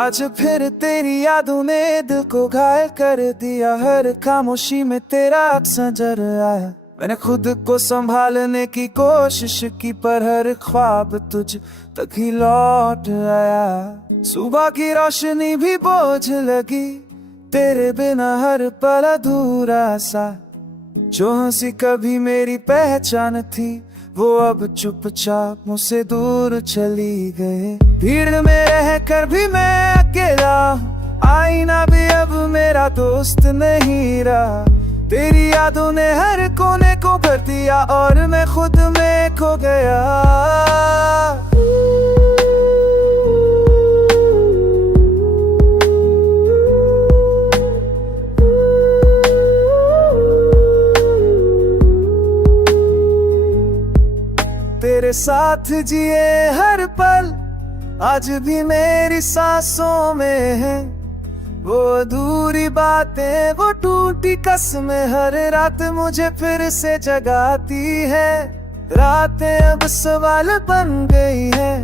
आज फिर तेरी यादों ने दिल को घायल कर दिया। हर खामोशी में तेरा अक्स नजर आया। मैंने खुद को संभालने की कोशिश की, पर हर ख्वाब तुझ तक ही लौट आया। सुबह की रोशनी भी बोझ लगी, तेरे बिना हर पल अधूरा सा। जो हंसी कभी मेरी पहचान थी, वो अब चुपचाप मुझसे दूर चली गए। भीड़ में रहकर भी मैं अकेला, आईना भी अब मेरा दोस्त नहीं रहा। तेरी यादों ने हर कोने को भर दिया और मैं खुद में खो गया। तेरे साथ जिए हर पल आज भी मेरी सांसों में है। वो अधूरी बातें, वो टूटी कसमें हर रात मुझे फिर से जगाती है। रातें अब सवाल बन गई है,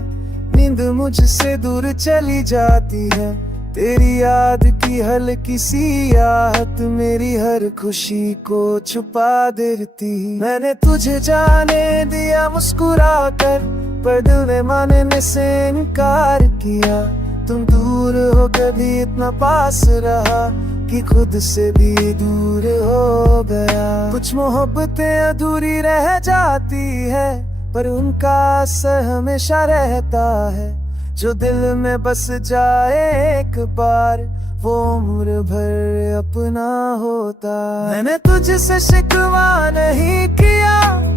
नींद मुझसे दूर चली जाती है। तेरी याद की हल्की सी आहट मेरी हर खुशी को छुपा देती। मैंने तुझे जाने दिया मुस्कुरा कर, पर दिल ने मानने से इनकार किया। तुम दूर हो कभी इतना पास रहा कि खुद से भी दूर हो गया। कुछ मोहब्बतें अधूरी रह जाती है, पर उनका असर हमेशा रहता है। जो दिल में बस जाए एक बार, वो उम्र भर अपना होता। मैंने तुझसे शिकवा नहीं किया,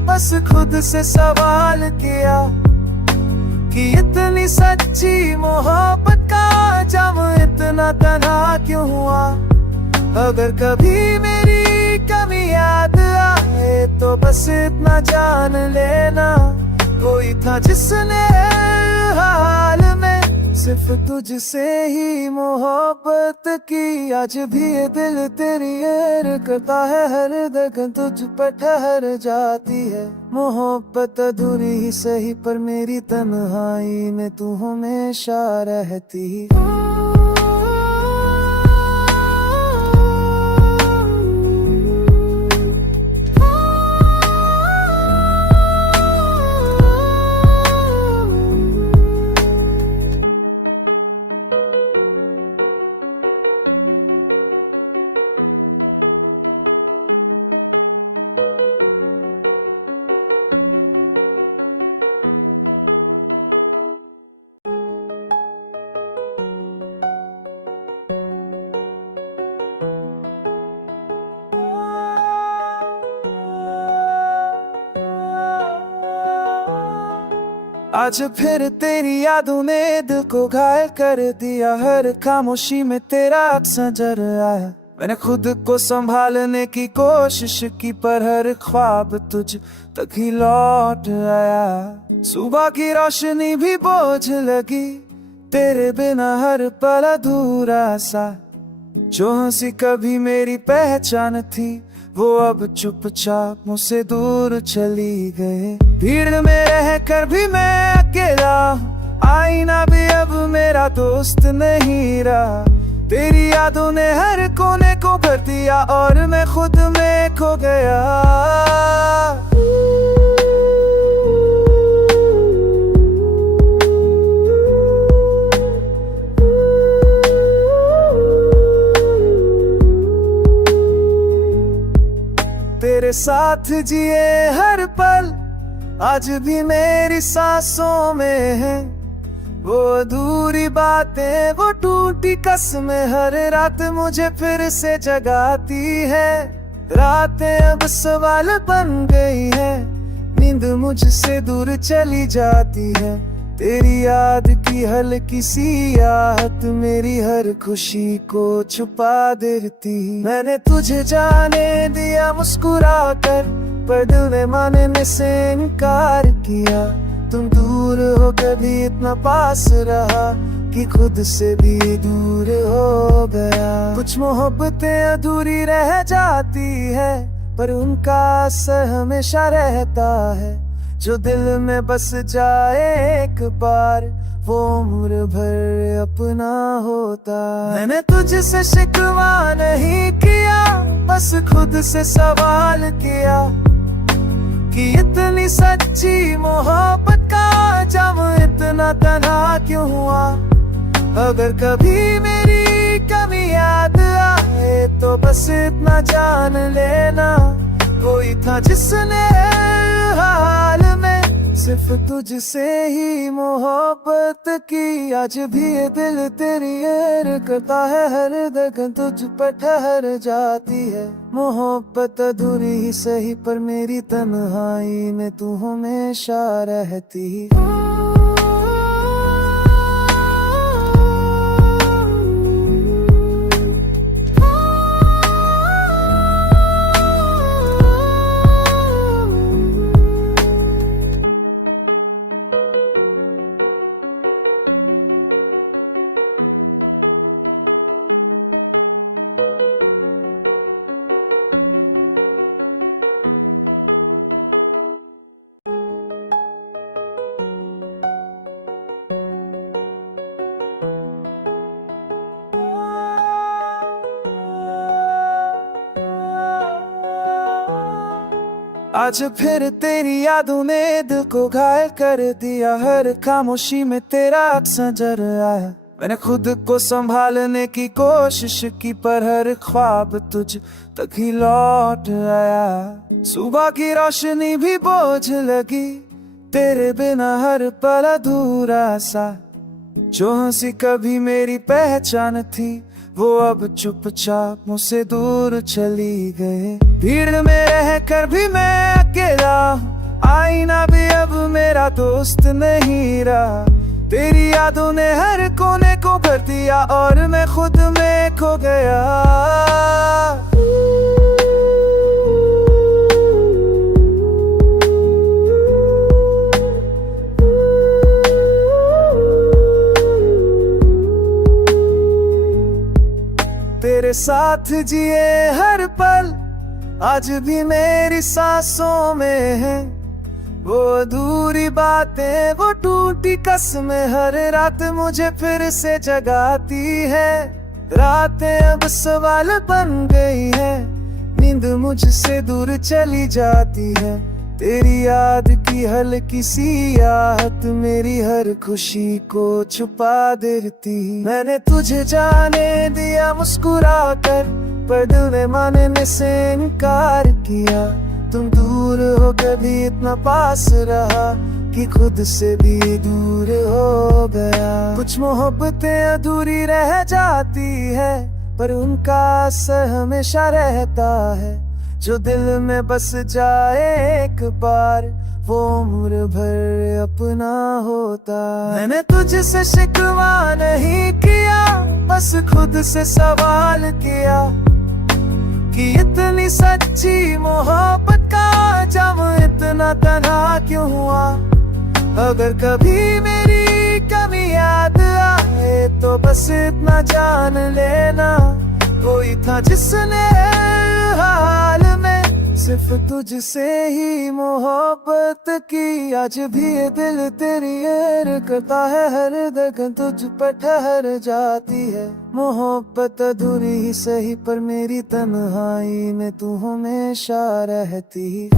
बस खुद से सवाल किया कि इतनी सच्ची मोहब्बत का जम इतना तन्हा क्यों हुआ। अगर कभी मेरी कमी याद आए, तो बस इतना जान लेना, कोई था जिसने हाल में सिर्फ तुझसे ही मोहब्बत की। आज भी ये दिल तेरी याद करता है, हर धड़कन तुझ पर ठहर जाती है। मोहब्बत अधूरी ही सही, पर मेरी तन्हाई में तू हमेशा रहती। आज फिर तेरी यादों ने दिल को घायल कर दिया। हर खामोशी में तेरा अक्स नजर आया। मैंने खुद को संभालने की कोशिश की, पर हर ख्वाब तुझ तक ही लौट आया। सुबह की रोशनी भी बोझ लगी, तेरे बिना हर पल अधूरा सा। जो हंसी कभी मेरी पहचान थी, वो अब चुपचाप मुझसे दूर चली गए। भीड़ में रहकर भी मैं अकेला, आईना भी अब मेरा दोस्त नहीं रहा। तेरी यादों ने हर कोने को भर दिया और मैं खुद में खो गया। तेरे साथ जिए हर पल आज भी मेरी सांसों में है। वो अधूरी बातें, वो टूटी कसमें हर रात मुझे फिर से जगाती है। रातें अब सवाल बन गई है, नींद मुझसे दूर चली जाती है। तेरी याद की हल्की सी आहट मेरी हर खुशी को छुपा देती। मैंने तुझे जाने दिया मुस्कुरा कर, पर दिल ने मानने से इनकार किया। तुम दूर हो कभी इतना पास रहा कि खुद से भी दूर हो गया। कुछ मोहब्बतें अधूरी रह जाती है, पर उनका असर हमेशा रहता है। जो दिल में बस जाए एक बार, वो उम्र भर अपना होता। मैंने तुझसे शिकवा नहीं किया, बस खुद से सवाल किया कि इतनी सच्ची मोहब्बत का जम इतना तन्हा क्यों हुआ। अगर कभी मेरी कमी याद आए तो बस इतना जान लेना, कोई था जिसने हाल में सिर्फ तुझसे ही मोहब्बत की। आज भी ये दिल तेरी याद करता है, हर धड़कन तुझ पर ठहर जाती है। मोहब्बत अधूरी ही सही पर मेरी तन्हाई में तू हमेशा रहती। आज फिर तेरी यादों ने दिल को घायल कर दिया, हर खामोशी में तेरा अक्स नजर आया। मैंने खुद को संभालने की कोशिश की पर हर ख्वाब तुझ तक ही लौट आया। सुबह की रोशनी भी बोझ लगी, तेरे बिना हर पल अधूरा सा। जो हंसी कभी मेरी पहचान थी, वो अब चुपचाप मुझसे दूर चली गए। भीड़ में रहकर भी मैं अकेला, आईना भी अब मेरा दोस्त नहीं रहा। तेरी यादों ने हर कोने को भर दिया और मैं खुद में खो गया। तेरे साथ जिए हर पल आज भी मेरी सांसों में है। वो अधूरी बातें, वो टूटी कसमें हर रात मुझे फिर से जगाती है। रातें अब सवाल बन गई है, नींद मुझसे दूर चली जाती है। तेरी याद की हल्की सी आहट मेरी हर खुशी को छुपा देती। मैंने तुझे जाने दिया मुस्कुरा कर, पर दिल ने मानने से इनकार किया। तुम दूर हो कभी इतना पास रहा कि खुद से भी दूर हो गया। कुछ मोहब्बतें अधूरी रह जाती है, पर उनका असर हमेशा रहता है। जो दिल में बस जाए एक बार, वो उम्र भर अपना होता। मैंने तुझसे शिकवा नहीं किया, बस खुद से सवाल किया कि इतनी सच्ची मोहब्बत का जम इतना तन्हा क्यों हुआ। अगर कभी मेरी कमी याद आए तो बस इतना जान लेना, कोई था जिसने हाल में सिर्फ तुझसे ही मोहब्बत की। आज भी ये दिल तेरी याद करता है, हर धड़कन तुझ पर ठहर जाती है। मोहब्बत अधूरी ही सही पर मेरी तन्हाई में तू हमेशा रहती।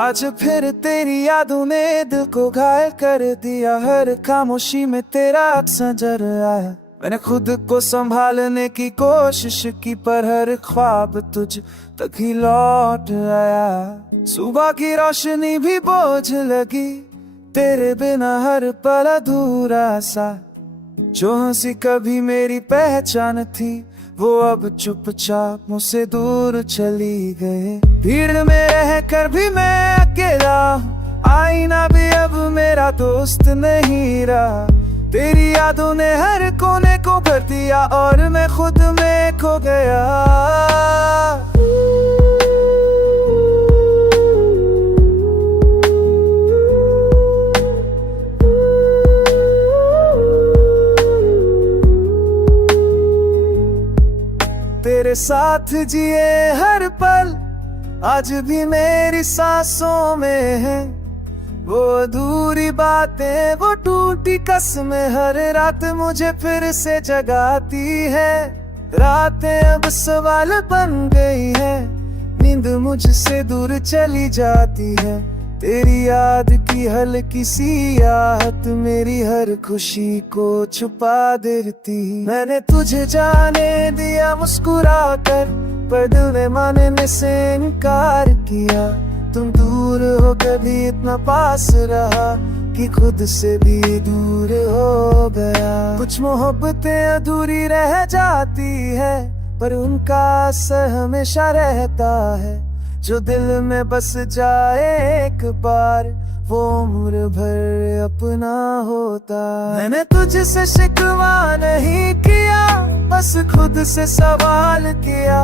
आज फिर तेरी यादों ने दिल को घायल कर दिया, हर खामोशी में तेरा अक्स नजर आया। मैंने खुद को संभालने की कोशिश की पर हर ख्वाब तुझ तक ही लौट आया। सुबह की रोशनी भी बोझ लगी, तेरे बिना हर पल अधूरा सा। जो हंसी कभी मेरी पहचान थी, वो अब चुपचाप मुझसे दूर चली गए। भीड़ में रहकर भी मैं अकेला, आईना भी अब मेरा दोस्त नहीं रहा। तेरी यादों ने हर कोने को भर दिया और मैं खुद में खो गया। तेरे साथ जिए हर पल आज भी मेरी सांसों में है। वो अधूरी बातें, वो टूटी कसमें हर रात मुझे फिर से जगाती है। रातें अब सवाल बन गई है, नींद मुझसे दूर चली जाती है। तेरी याद की हल्की सी आहट मेरी हर खुशी को छुपा देती। मैंने तुझे जाने दिया मुस्कुरा कर, पर दिल ने मानने से इनकार किया। तुम दूर हो कभी इतना पास रहा कि खुद से भी दूर हो गया। कुछ मोहब्बतें अधूरी रह जाती है, पर उनका असर हमेशा रहता है। जो दिल में बस जाए एक बार, वो उम्र भर अपना होता। मैंने तुझसे शिकवा नहीं किया, बस खुद से सवाल किया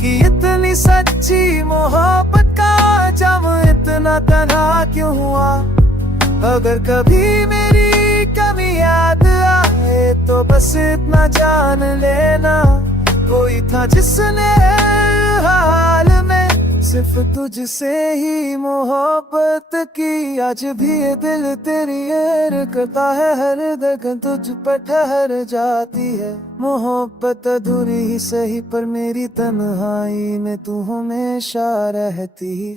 कि इतनी सच्ची मोहब्बत का जम इतना तन्हा क्यों हुआ। अगर कभी मेरी कमी याद आए तो बस इतना जान लेना, कोई था जिसने हाल में सिर्फ तुझसे ही मोहब्बत की। आज भी ये दिल तेरी याद करता है, हर धड़कन तुझ पर ठहर जाती है। मोहब्बत अधूरी ही सही, पर मेरी तन्हाई में तू हमेशा रहती।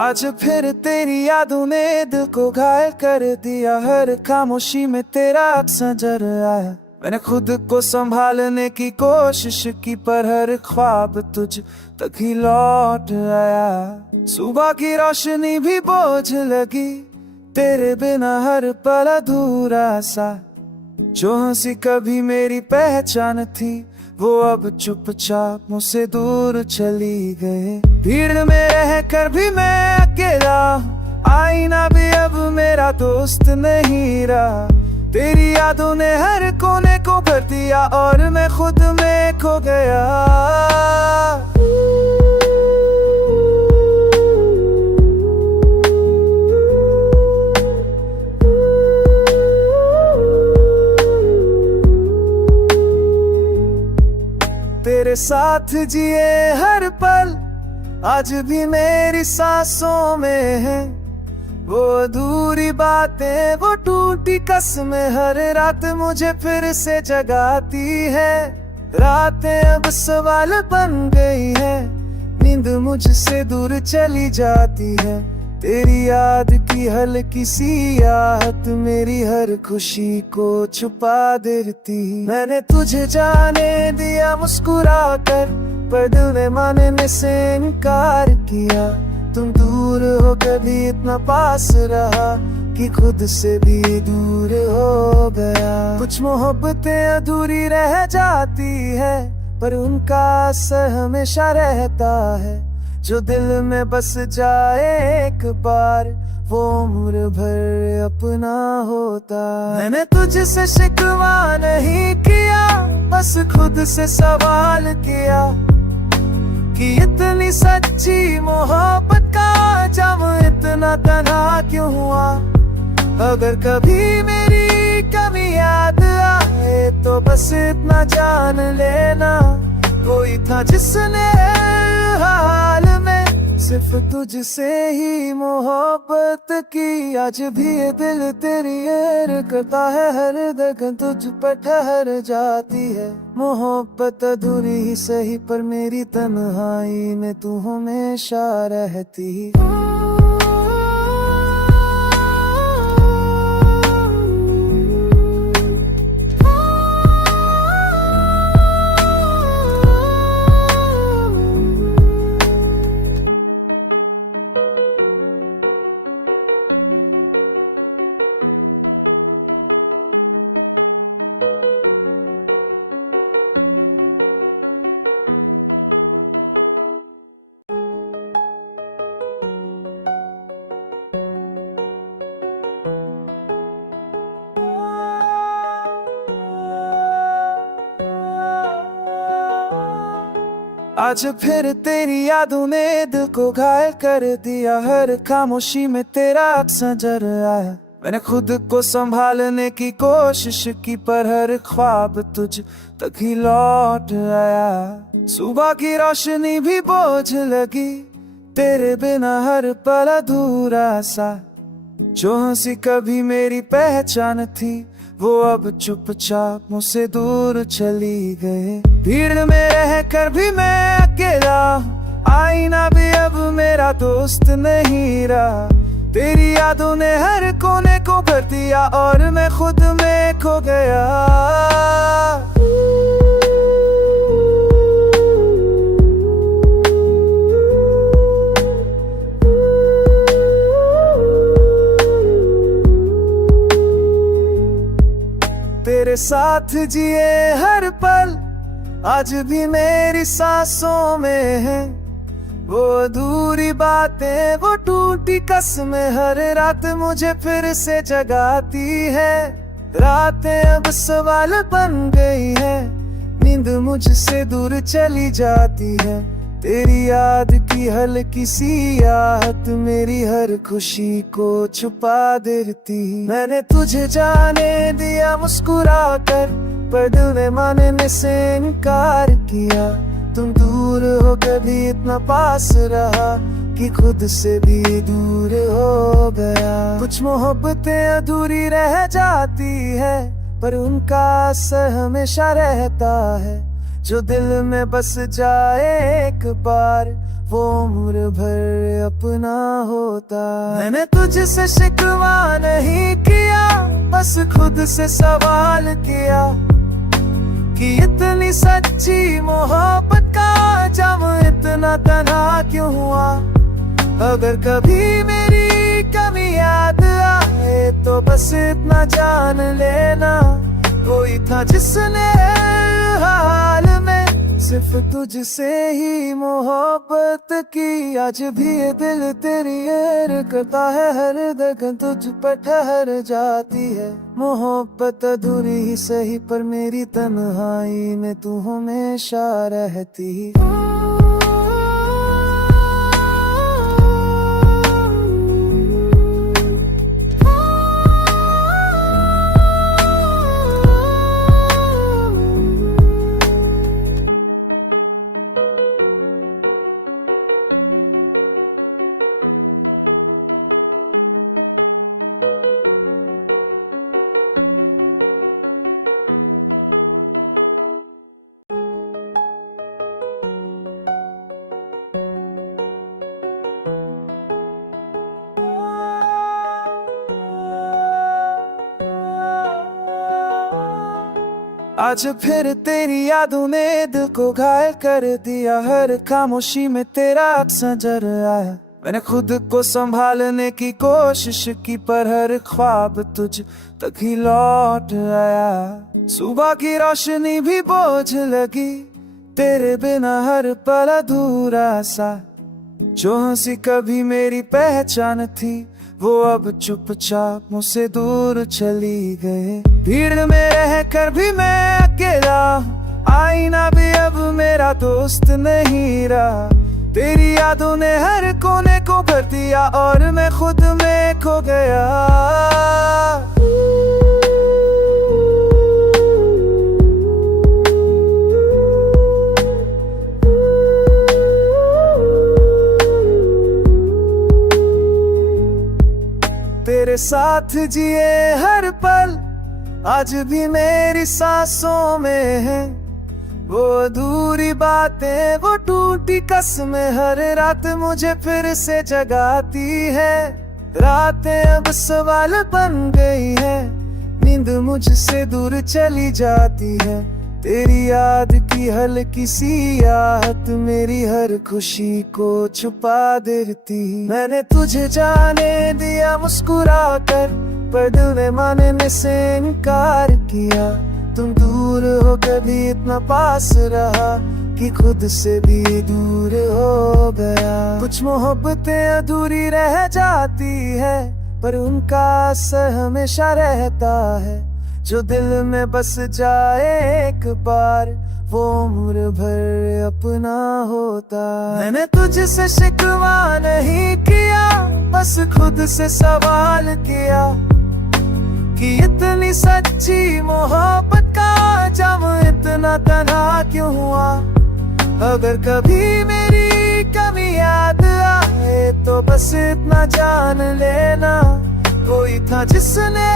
आज फिर तेरी यादों ने दिल को घायल कर दिया। हर खामोशी में तेरा अक्स नजर आया। मैंने खुद को संभालने की कोशिश की, पर हर ख्वाब तुझ तक ही लौट आया। सुबह की रोशनी भी बोझ लगी, तेरे बिना हर पल अधूरा सा। जो हंसी कभी मेरी पहचान थी, वो अब चुपचाप मुझसे दूर चली गए। भीड़ में रहकर भी मैं अकेला, आईना भी अब मेरा दोस्त नहीं रहा। तेरी यादों ने हर कोने को भर दिया और मैं खुद में खो गया। तेरे साथ जिए हर पल आज भी मेरी सांसों में है। वो अधूरी बातें, वो टूटी कसमें हर रात मुझे फिर से जगाती है। रातें अब सवाल बन गई है, नींद मुझसे दूर चली जाती है। तेरी याद की हल्की सी आहट मेरी हर खुशी को छुपा देती। मैंने तुझे जाने दिया मुस्कुरा कर, पर दिल ने मानने से इनकार किया। तुम दूर हो कभी इतना पास रहा कि खुद से भी दूर हो गया। कुछ मोहब्बतें अधूरी रह जाती है, पर उनका असर हमेशा रहता है। जो दिल में बस जाए एक बार, वो उम्र भर अपना होता। मैंने तुझसे शिकवा नहीं किया, बस खुद से सवाल किया कि इतनी सच्ची मोहब्बत का जम इतना तन्हा क्यों हुआ। अगर कभी मेरी कमी याद आए तो बस इतना जान लेना, कोई था जिसने हाल में सिर्फ तुझसे ही मोहब्बत की। आज भी ये दिल तेरी यार करता है, हर धड़कन तुझ पर ठहर जाती है। मोहब्बत अधूरी ही सही पर मेरी तन्हाई में तू हमेशा रहती। आज फिर तेरी यादों ने दिल को घायल कर दिया। हर खामोशी में तेरा अक्स नजर आया। मैंने खुद को संभालने की कोशिश की पर हर ख्वाब तुझ तक ही लौट आया। सुबह की रोशनी भी बोझ लगी, तेरे बिना हर पल अधूरा सा। जो हंसी कभी मेरी पहचान थी वो अब चुपचाप मुझसे दूर चली गए। भीड़ में रहकर भी मैं अकेला, आईना भी अब मेरा दोस्त नहीं रहा। तेरी यादों ने हर कोने को भर दिया और मैं खुद में खो गया। तेरे साथ जिए हर पल आज भी मेरी सांसों में है। वो अधूरी बातें, वो टूटी कसमें हर रात मुझे फिर से जगाती है। रातें अब सवाल बन गई है, नींद मुझसे दूर चली जाती है। तेरी याद की हल्की सी आहट मेरी हर खुशी को छुपा देती। मैंने तुझे जाने दिया मुस्कुरा कर, पर दिल ने मानने से इनकार किया। तुम दूर हो कभी इतना पास रहा कि खुद से भी दूर हो गया। कुछ मोहब्बतें अधूरी रह जाती है पर उनका असर हमेशा रहता है। जो दिल में बस जाए एक बार वो उम्र भर अपना होता। मैंने तुझसे शिकवा नहीं किया, बस खुद से सवाल किया कि इतनी सच्ची मोहब्बत का जम इतना तन्हा क्यों हुआ। अगर कभी मेरी कमी याद आए तो बस इतना जान लेना, कोई था जिसने हाल में सिर्फ तुझसे ही मोहब्बत की। आज भी ये दिल तेरी यार करता है, हर धड़कन तुझ पर ठहर जाती है। मोहब्बत अधूरी ही सही पर मेरी तन्हाई में तू हमेशा रहती। आज फिर तेरी यादों ने दिल को घायल कर दिया। हर खामोशी में तेरा अक्स नजर आया। मैंने खुद को संभालने की कोशिश की पर हर ख्वाब तुझ तक ही लौट आया। सुबह की रोशनी भी बोझ लगी, तेरे बिना हर पल अधूरा सा। जो हंसी कभी मेरी पहचान थी वो अब चुपचाप मुझसे दूर चली गए। भीड़ में रहकर भी मैं अकेला, आईना भी अब मेरा दोस्त नहीं रहा। तेरी यादों ने हर कोने को भर दिया और मैं खुद में खो गया। तेरे साथ जिए हर पल आज भी मेरी सांसों में है। वो अधूरी बातें, वो टूटी कसमें हर रात मुझे फिर से जगाती है। रातें अब सवाल बन गई है, नींद मुझसे दूर चली जाती है। तेरी याद की हल्की सी आहट मेरी हर खुशी को छुपा देती। मैंने तुझे जाने दिया मुस्कुरा कर, पर दिल ने मानने से इनकार किया। तुम दूर हो कभी इतना पास रहा कि खुद से भी दूर हो गया। कुछ मोहब्बतें अधूरी रह जाती है, पर उनका असर हमेशा रहता है। जो दिल में बस जाए एक बार, वो उम्र भर अपना होता। मैंने तुझसे शिकवा नहीं किया, बस खुद से सवाल किया कि इतनी सच्ची मोहब्बत का जम इतना तन्हा क्यों हुआ। अगर कभी मेरी कमी याद आए तो बस इतना जान लेना, कोई था जिसने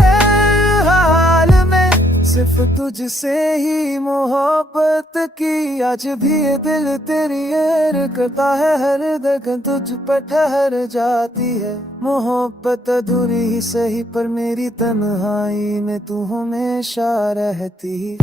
हाल में सिर्फ तुझसे ही मोहब्बत की। आज भी ये दिल तेरी याद करता है, हर धड़कन तुझ पर ठहर जाती है। मोहब्बत अधूरी ही सही, पर मेरी तन्हाई में तू हमेशा रहती।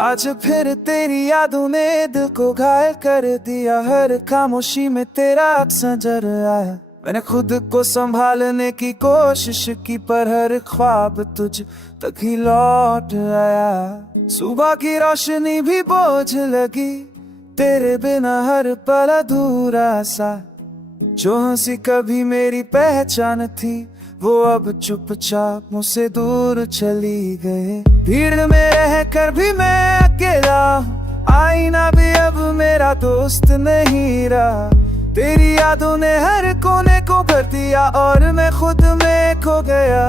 आज फिर तेरी यादों ने दिल को घायल कर दिया। हर खामोशी में तेरा अक्स नजर आया। मैंने खुद को संभालने की कोशिश की, पर हर ख्वाब तुझ तक ही लौट आया। सुबह की रोशनी भी बोझ लगी, तेरे बिना हर पल अधूरा सा। जो हंसी कभी मेरी पहचान थी, वो अब चुपचाप मुझसे दूर चली गए। भीड़ में रहकर भी मैं अकेला, आईना भी अब मेरा दोस्त नहीं रहा। तेरी यादों ने हर कोने को भर दिया और मैं खुद में खो गया।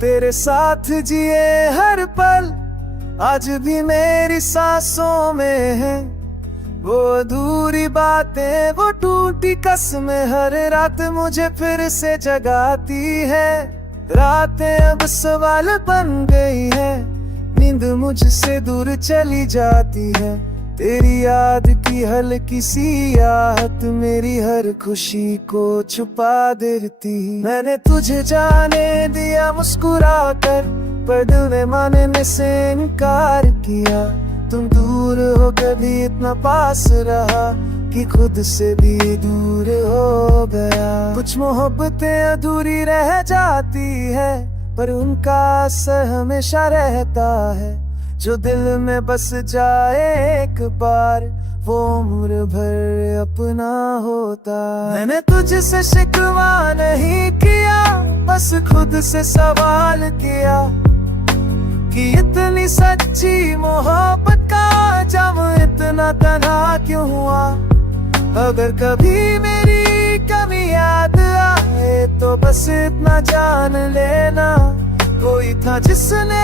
तेरे साथ जिए हर पल आज भी मेरी सांसों में है। वो अधूरी बातें, वो टूटी कसमें हर रात मुझे फिर से जगाती है। रातें अब सवाल बन गई है, नींद मुझसे दूर चली जाती है। तेरी याद की हल्की सी आहट मेरी हर खुशी को छुपा देती। मैंने तुझे जाने दिया मुस्कुरा कर, पर दिल ने मानने से इनकार किया। तुम दूर हो कभी इतना पास रहा कि खुद से भी दूर हो गया। कुछ मोहब्बतें अधूरी रह जाती है, पर उनका असर हमेशा रहता है। जो दिल में बस जाए एक बार, वो उम्र भर अपना होता। मैंने तुझसे शिकवा नहीं किया, बस खुद से सवाल किया कि इतनी सच्ची मोहब्बत का जम इतना तन्हा क्यों हुआ। अगर कभी मेरी कमी याद आए तो बस इतना जान लेना, कोई था जिसने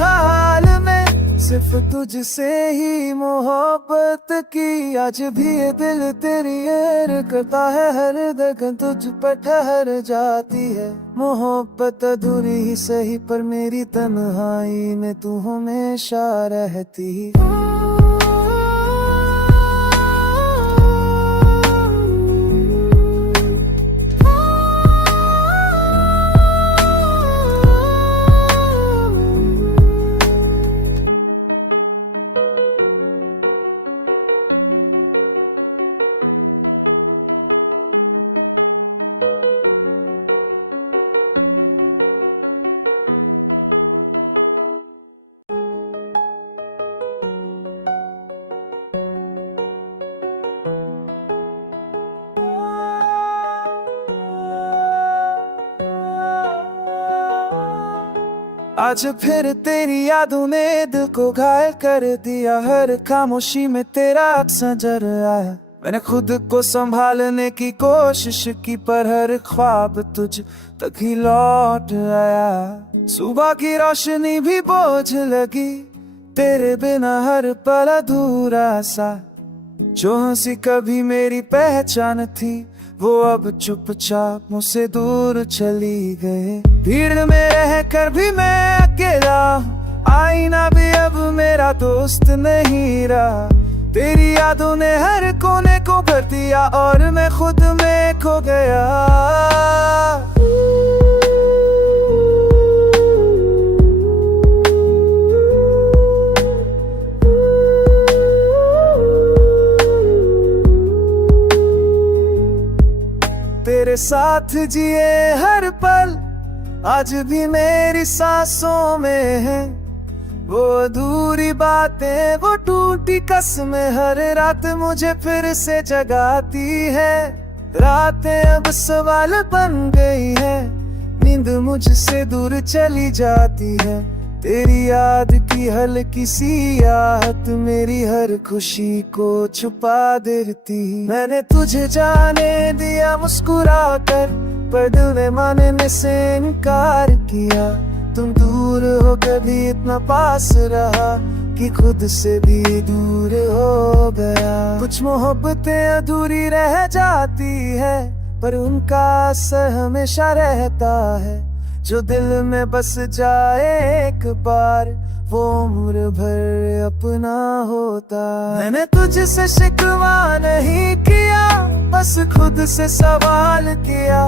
हाल में सिर्फ तुझसे ही मोहब्बत की। आज भी ये दिल तेरी याद करता है, हर धड़कन तुझ पर ठहर जाती है। मोहब्बत अधूरी ही सही, पर मेरी तन्हाई में तू हमेशा रहती। आज फिर तेरी यादों ने दिल को घायल कर दिया। हर खामोशी में तेरा अक्स नजर आया। मैंने खुद को संभालने की कोशिश की, पर हर ख्वाब तुझ तक ही लौट आया। सुबह की रोशनी भी बोझ लगी, तेरे बिना हर पल अधूरा सा। जो हंसी कभी मेरी पहचान थी, वो अब चुपचाप मुझसे दूर चली गए। भीड़ में रहकर भी मैं अकेला, आईना भी अब मेरा दोस्त नहीं रहा। तेरी यादों ने हर कोने को भर दिया और मैं खुद में खो गया। तेरे साथ जिए हर पल आज भी मेरी सांसों में है। वो अधूरी बातें, वो टूटी कसमें हर रात मुझे फिर से जगाती है। रातें अब सवाल बन गई है, नींद मुझसे दूर चली जाती है। तेरी याद की हल्की सी आहट मेरी हर खुशी को छुपा देती। मैंने तुझे जाने दिया मुस्कुरा कर, पर दिल ने मानने से इनकार किया। तुम दूर हो कभी इतना पास रहा कि खुद से भी दूर हो गया। कुछ मोहब्बतें अधूरी रह जाती है, पर उनका असर हमेशा रहता है। जो दिल में बस जाए एक बार, वो उम्र भर अपना होता। मैंने तुझसे शिकवा नहीं किया, बस खुद से सवाल किया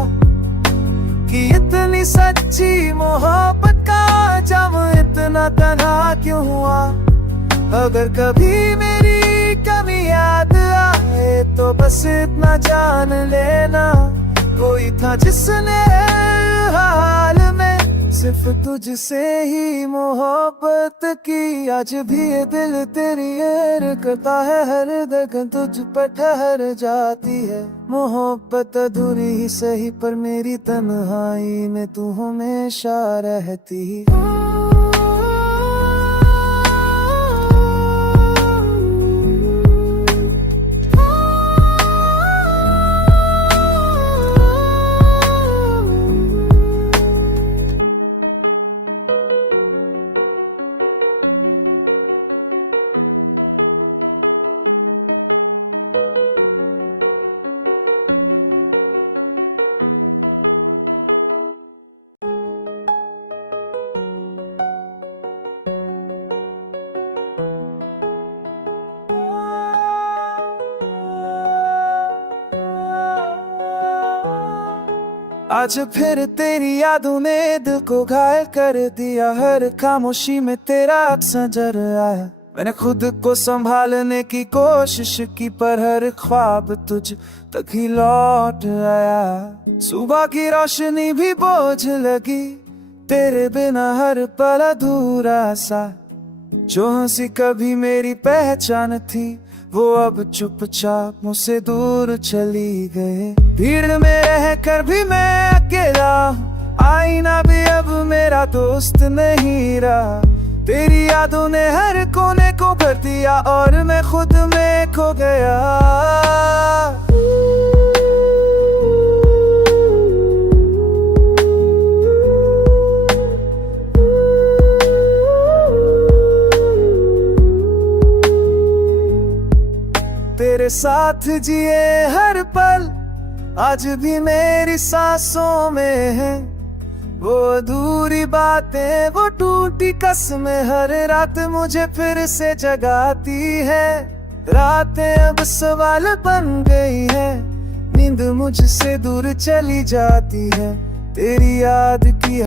कि इतनी सच्ची मोहब्बत का जब इतना तन्हा क्यों हुआ। अगर कभी मेरी कमी याद आए, तो बस इतना जान लेना, कोई था जिसने हाल में सिर्फ तुझसे ही मोहब्बत की। आज भी ये दिल तेरी याद करता है, हर दगन तुझ पर ठहर जाती है। मोहब्बत अधूरी ही सही, पर मेरी तन्हाई में तू हमेशा रहती। आज फिर तेरी यादों ने दिल को घायल कर दिया। हर खामोशी में तेरा अक्स नजर आया। मैंने खुद को संभालने की कोशिश की, पर हर ख्वाब तुझ तक ही लौट आया। सुबह की रोशनी भी बोझ लगी, तेरे बिना हर पल अधूरा सा। जो हंसी कभी मेरी पहचान थी, वो अब चुपचाप मुझसे दूर चली गए। भीड़ में रहकर भी मैं अकेला, आईना भी अब मेरा दोस्त नहीं रहा। तेरी यादों ने हर कोने को भर दिया और मैं खुद में खो गया। तेरे साथ जिए हर पल आज भी मेरी सांसों में है। वो अधूरी बातें, वो टूटी कसमें हर रात मुझे फिर से जगाती है। रातें अब सवाल बन गई है, नींद मुझसे दूर चली जाती है। तेरी याद की